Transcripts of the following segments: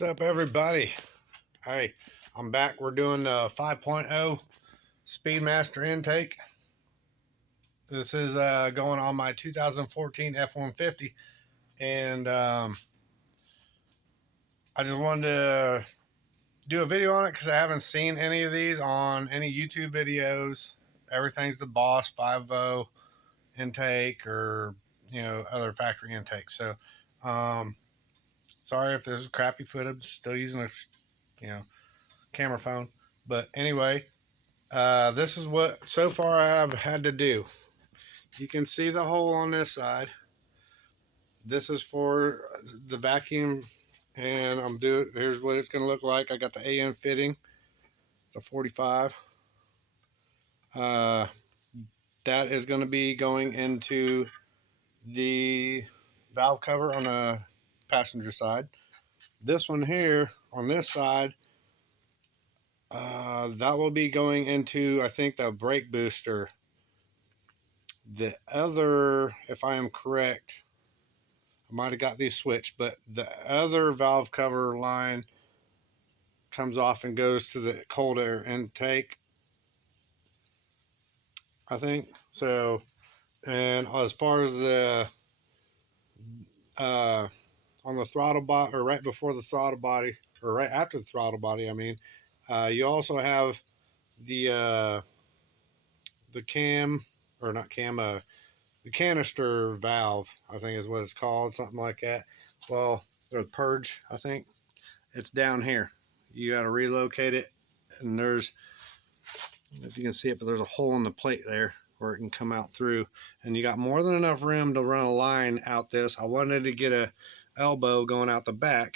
What's up, everybody? Hey, I'm back. We're doing the 5.0 Speedmaster intake. This is going on my 2014 F-150, and I just wanted to do a video on it because I haven't seen any of these on any YouTube videos. Everything's the Boss 5.0 intake or other factory intakes. So sorry if this is crappy footage. Still using a camera phone, but anyway. This is what so far I've had to do. You can see the hole on this side. This is for the vacuum, and here's what it's going to look like. I got the AN fitting. It's a 45. That is going to be going into the valve cover on the passenger side. This one here on this side, that will be going into, I think, the brake booster. The other, if I am correct, I might have got these switched, but the other valve cover line comes off and goes to the cold air intake, I think. So, and as far as the on the throttle body, or right before the throttle body, or right after the throttle body, I mean, you also have the cam, or not cam, the canister valve, I think is what it's called, something like that. Well, or the purge, I think. It's down here. You got to relocate it, and there's, I don't know if you can see it, but there's a hole in the plate there where it can come out through, and you got more than enough room to run a line out this. I wanted to get a elbow going out the back,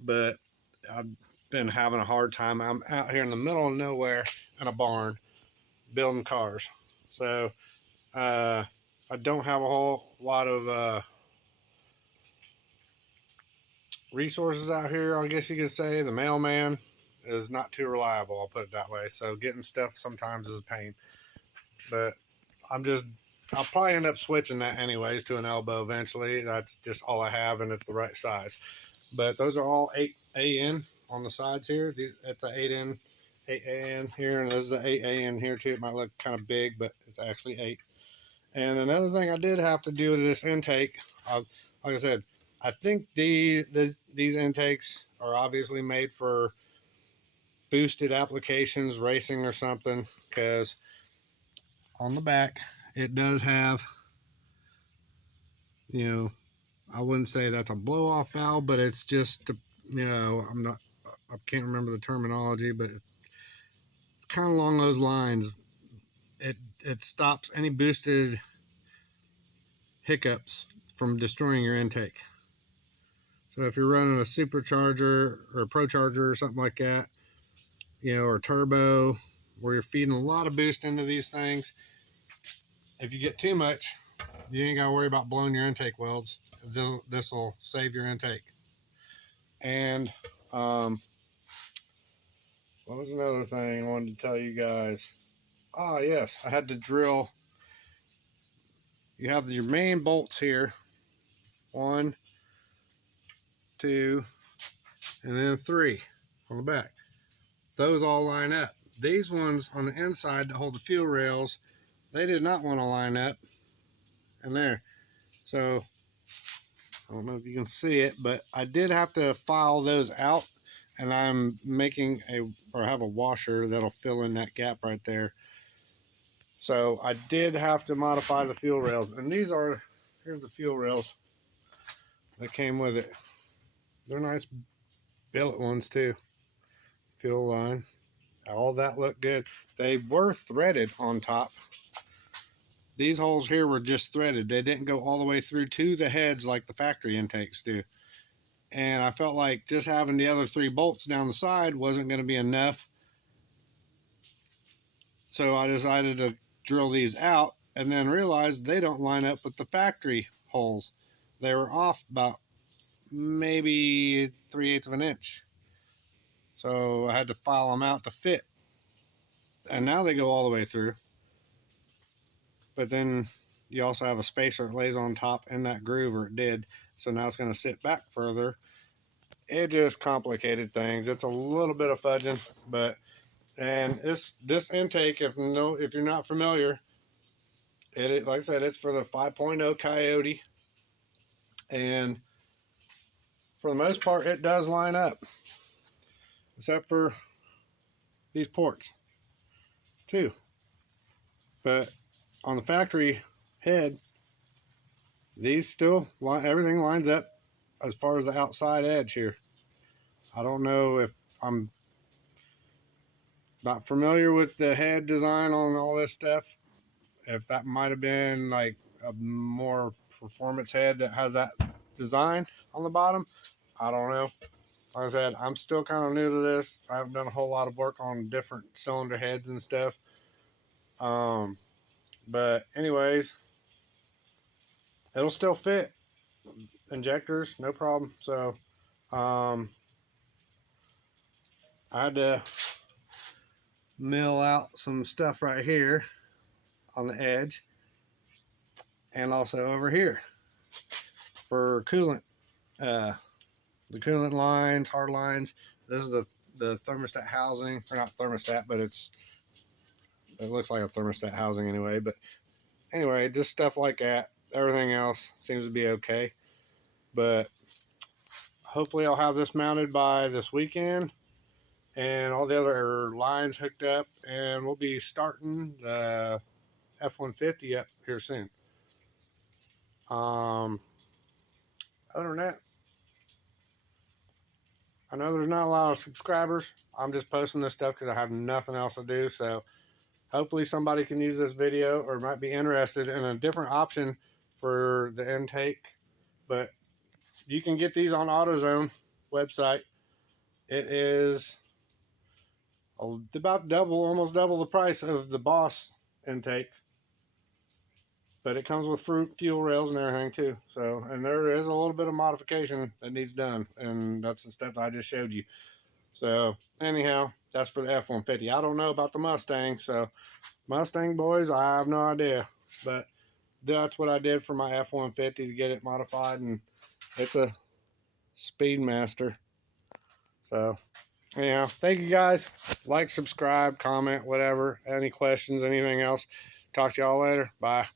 but I've been having a hard time. I'm out here in the middle of nowhere in a barn building cars, so I don't have a whole lot of resources out here, I guess you could say. The mailman is not too reliable, I'll put it that way. So getting stuff sometimes is a pain. But I'll probably end up switching that anyways to an elbow eventually. That's just all I have, and it's the right size. But those are all 8AN on the sides here. It's an 8N, 8AN here, and there's the 8AN here too. It might look kind of big, but it's actually 8. And another thing I did have to do with this intake, like I said, I think these intakes are obviously made for boosted applications, racing or something, because on the back it does have, I wouldn't say that's a blow off valve, but it's just, I can't remember the terminology, but it's kind of along those lines. It stops any boosted hiccups from destroying your intake. So if you're running a supercharger or a procharger or something like that, or turbo, where you're feeding a lot of boost into these things, if you get too much, you ain't got to worry about blowing your intake welds. This will save your intake. And what was another thing I wanted to tell you guys? Oh, yes, I had to drill. You have your main bolts here. 1, 2, and then 3 on the back. Those all line up. These ones on the inside that hold the fuel rails, they did not want to line up in there. So I don't know if you can see it, but I did have to file those out, and I'm making have a washer that'll fill in that gap right there. So I did have to modify the fuel rails, and here's the fuel rails that came with it. They're nice billet ones too. Fuel line, all that looked good. They were threaded on top. These holes here were just threaded. They didn't go all the way through to the heads like the factory intakes do. And I felt like just having the other 3 bolts down the side wasn't going to be enough. So I decided to drill these out, and then realized they don't line up with the factory holes. They were off about maybe 3/8 of an inch. So I had to file them out to fit. And now they go all the way through. But then you also have a spacer that lays on top in that groove, or it did. So now it's going to sit back further. it just complicated things. It's a little bit of fudging, but and this intake, if you're not familiar, like I said, it's for the 5.0 Coyote, and for the most part, it does line up, except for these ports too. But on the factory head, these still everything lines up as far as the outside edge here. I don't know if I'm not familiar with the head design on all this stuff. If that might have been like a more performance head that has that design on the bottom, I don't know. Like I said, I'm still kind of new to this. I haven't done a whole lot of work on different cylinder heads and stuff. But anyways, it'll still fit injectors, no problem. So I had to mill out some stuff right here on the edge and also over here for coolant. The coolant lines, hard lines. This is the thermostat housing, or not thermostat, but it looks like a thermostat housing anyway. But anyway, just stuff like that. Everything else seems to be okay. But hopefully I'll have this mounted by this weekend and all the other lines hooked up, and we'll be starting the F-150 up here soon. Other than that, I know there's not a lot of subscribers. I'm just posting this stuff because I have nothing else to do. So hopefully somebody can use this video or might be interested in a different option for the intake. But you can get these on AutoZone website. It is about double, almost double the price of the Boss intake. But it comes with fuel rails and everything too. So, and there is a little bit of modification that needs done, and that's the stuff I just showed you. So, anyhow, that's for the F-150. I don't know about the Mustang. So, Mustang boys, I have no idea. But that's what I did for my F-150 to get it modified, and it's a Speedmaster. So, anyhow, thank you guys. Like, subscribe, comment, whatever. Any questions, anything else. Talk to y'all later. Bye.